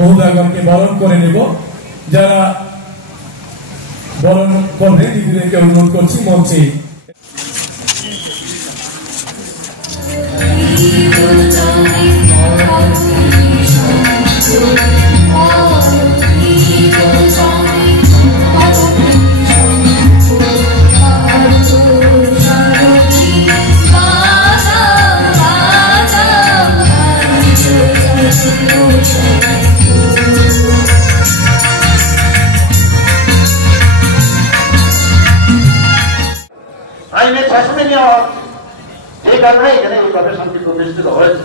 মহোদয়গণকে বরণ করে নেব। যারা বরণ করবে দিদিদেরকে অনুরোধ করছি মঞ্চে। আইনের শাসনে নেওয়া এই কারণে এখানে এইভাবে শান্তি প্রতিষ্ঠিত হয়েছে।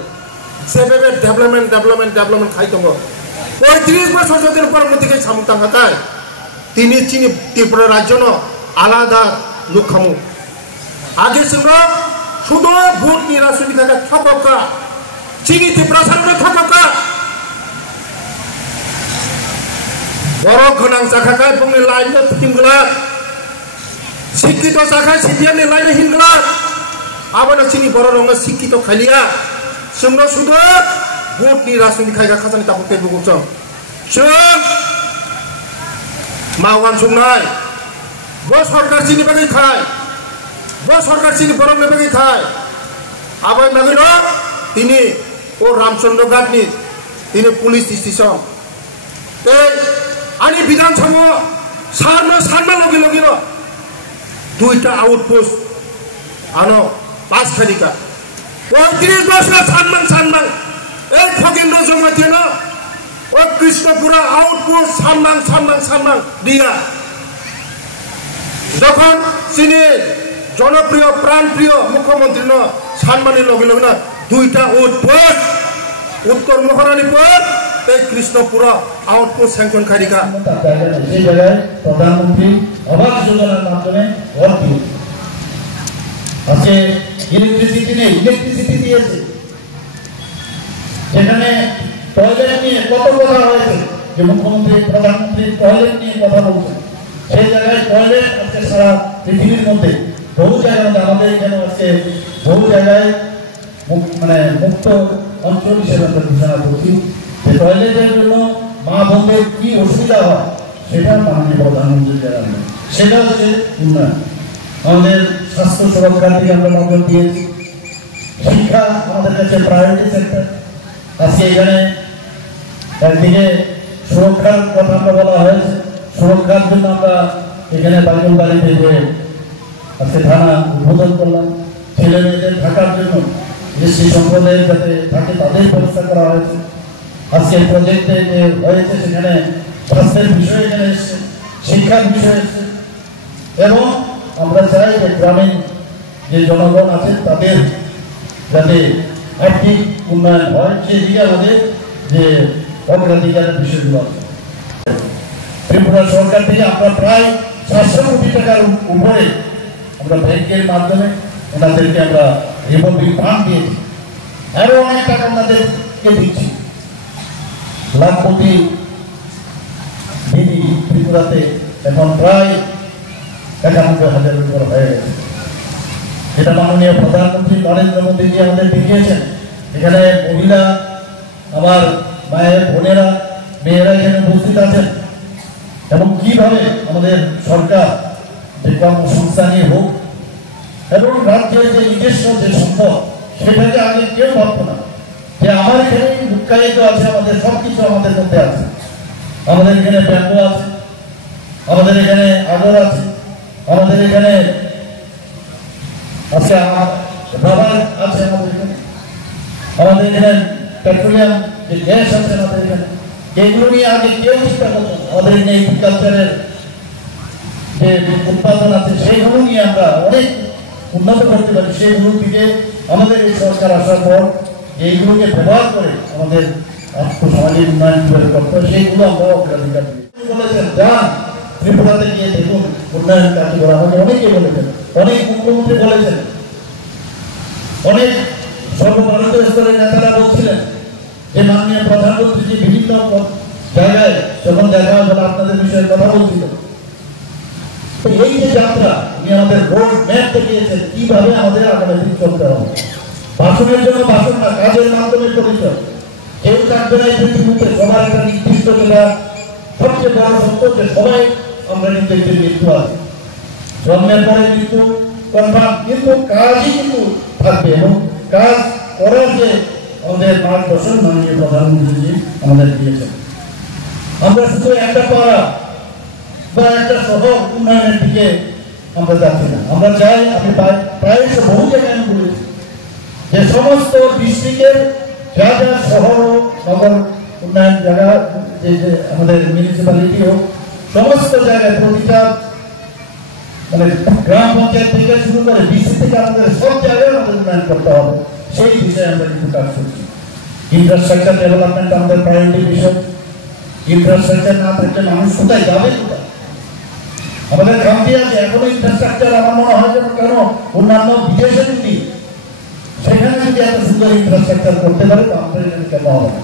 সেভাবে ডেভেলপমেন্ট খাইতো 35 বছর যদি পরবর্তীকে সামতাম হাতায় তিনি চিনি ত্রিপুরা রাজ্য আলাদা লুখামু আগে সঙ্গে শুধু ভোট নিরাশুনি থাকা ঠকা চিনি ত্রিপুরা সামনে ঠকা বড় ঘনাং চাখায় বুংনি লাইন হিনগুলা শিক্ষিত চাখায় সিপিএম লাইনে হিনগুলা আবার চিনি বড় রঙ শিক্ষিত খাইলিয়া সঙ্গে শুধু ভোট নিরাশুনি খাইগা খাসানি তাপকে বুকুচং जों मावान संनाय वो सरकार चिनि बागै खाय वो सरकार चिनि बरंनि बागै खाय आबाय मागिल तिनि ओ रामचंद्र घाटनि तिनि पुलिस स्टेशन ते आनि विधानसभा सारना लगे लगे दुईटा आउटपोस्ट आनो 5 तारिखा 35 बছর सानमान ए खगेन्द्र जमातिनो ओ कृष्णपुरा आउटपोस्ट सानमान दिया যখন চিনি জনপ্রিয় প্রাণপ্রিয় মুখ্যমন্ত্রী সানমানি লগে লগে দুইটা আউটপোস্ট উত্তর মহারানীপুর এই কৃষ্ণপুরা আউটপোস্ট স্যাংশন কারিকা সেই জায়গায় প্রধানমন্ত্রী আবাস যোজনার মাধ্যমে ঘর দিয়ে আজকে ইলেকট্রিসিটি নেই ইলেকট্রিসিটি দিয়েছে যেখানে টয়লেট নিয়ে কত কথা হয়েছে যে মুখ্যমন্ত্রী প্রধানমন্ত্রী টয়লেট নিয়ে কথা বলছেন সেই জায়গায় টয়লেট আজকে সারা পৃথিবীর মধ্যে বহু জায়গায় আমাদের এখানে আজকে বহু জায়গায় মানে মুক্ত অঞ্চল হিসেবে আমরা ঘোষণা করছি যে টয়লেটের জন্য মা বোনদের কি অসুবিধা হয় সেটা মাননীয় প্রধানমন্ত্রী জানাবেন সেটা হচ্ছে উন্নয়ন আমাদের স্বাস্থ্য সুরক্ষার দিকে আমরা নজর দিয়েছি শিক্ষা আমাদের কাছে প্রায়োরিটি সেক্টর আজকে এখানে একদিকে সুরক্ষার কথা আমরা বলা হয়েছে সুরক্ষার জন্য আমরা এখানে বাড়িতে যে আজকে থানা উদ্বোধন করলাম ছেলে মেয়েদের থাকার জন্য এসসি সম্প্রদায়ের যাতে থাকে তাদের ব্যবস্থা করা হয়েছে আজকের প্রজেক্টে যে হয়েছে সেখানে স্বাস্থ্যের বিষয় এখানে এসছে শিক্ষার বিষয় এসছে এবং আমরা চাই যে গ্রামীণ যে জনগণ আছে তাদের যাতে আর্থিক উন্নয়ন হয় সেদিকে আমাদের যে অগ্রাধিকারের বিষয়গুলো আছে ত্রিপুরা সরকার থেকে আমরা প্রায় 700 কোটি টাকার উপরে আমরা ব্যাংকের মাধ্যমে ওনাদেরকে আমরা রিভলভিং ফান্ড দিয়েছি আরো অনেক টাকা ওনাদেরকে দিচ্ছি লাখপতি দিদি ত্রিপুরাতে এখন প্রায় 91,000 উপর হয়ে গেছে এটা মাননীয় প্রধানমন্ত্রী নরেন্দ্র মোদীজি আমাদের দেখিয়েছেন এখানে মহিলা আমার মায়ের বোনেরা মেয়েরা এখানে উপস্থিত আছেন এবং কিভাবে আমাদের সরকার যে কর্মসংস্থানই হোক এবং রাজ্যের যে নিজস্ব যে সম্পদ সেটাকে আগে কেউ ভাবতো না যে আমার এখানে লুকায়িত আছে আমাদের সবকিছু আমাদের মধ্যে আছে আমাদের এখানে ব্যাম্বু আছে আমাদের এখানে আগর আছে আমাদের এখানে আচ্ছা রাবার আছে আমাদের এখানে পেট্রোলিয়াম যে গ্যাস আছে আমাদের এখানে এগুলো নিয়ে আগে কেউ চিন্তা করতো আমাদের এখানে এগ্রিকালচারের যে উৎপাদন আছে সেইগুলো নিয়ে আমরা অনেক উন্নত করতে পারি সেইগুলোর দিকে আমাদের এই সরকার আসার পর এইগুলোকে ব্যবহার করে আমাদের আর্থসামাজিক উন্নয়ন কিভাবে করতে হয় সেইগুলো আমরা অগ্রাধিকার দিই বলেছেন যান ত্রিপুরাতে গিয়ে দেখুন উন্নয়ন কাজ করা হয় অনেকেই বলেছেন অনেক মুখ্যমন্ত্রী বলেছেন অনেক সর্বভারতীয় স্তরের নেতারা বলছিলেন যে মাননীয় প্রধানমন্ত্রী যে বিভিন্ন জায়গায় যখন দেখা হয় আপনাদের বিষয়ে কথা বলছিল এই যে যাত্রা উনি আমাদের রোড ম্যাপ দেখিয়েছেন কিভাবে আমাদের আগামী দিন চলতে হবে ভাষণের জন্য ভাষণ না কাজের মাধ্যমে পরিচয় কেউ থাকবে না এই পৃথিবীতে, সবার একটা নির্দিষ্ট যেটা সবচেয়ে বড় সত্য যে সবাই আমরা কিন্তু একটি মৃত্যু আছে, জন্মের পরে মৃত্যু কনফার্ম, কিন্তু কাজই কিন্তু থাকবে এবং কাজ করার যে আমাদের মার্গদর্শন মাননীয় প্রধানমন্ত্রীজি আমাদের দিয়েছেন। আমরা শুধু একটা পাড়া বা একটা শহর উন্নয়নের দিকে আমরা যাচ্ছি না, আমরা চাই, আমি প্রায় বহু জায়গায় আমি বলেছি যে সমস্ত ডিস্ট্রিক্টের যা যা শহর ও নগর উন্নয়ন জায়গা যে আমাদের মিউনিসিপ্যালিটি হোক, সমস্ত জায়গায় প্রতিটা মানে গ্রাম পঞ্চায়েত থেকে শুরু করে ডিসি থেকে আমাদের সব জায়গায় আমাদের উন্নয়ন করতে হবে, সেই বিষয়ে আমরা কিন্তু কাজ করছি। ইনফ্রাস্ট্রাকচার ডেভেলপমেন্ট আমাদের প্রায়োরিটি বিষয়। ইনফ্রাস্ট্রাকচার না থাকলে মানুষ কোথায় যাবে, কোথায় আমাদের খামতি আছে এখনো ইনফ্রাস্ট্রাকচার। আমার মনে হয় যেন কেন অন্যান্য বিদেশে যদি সেখানে যদি এত সুন্দর ইনফ্রাস্ট্রাকচার করতে পারে তো আমাদের এখানে কেন হবে না।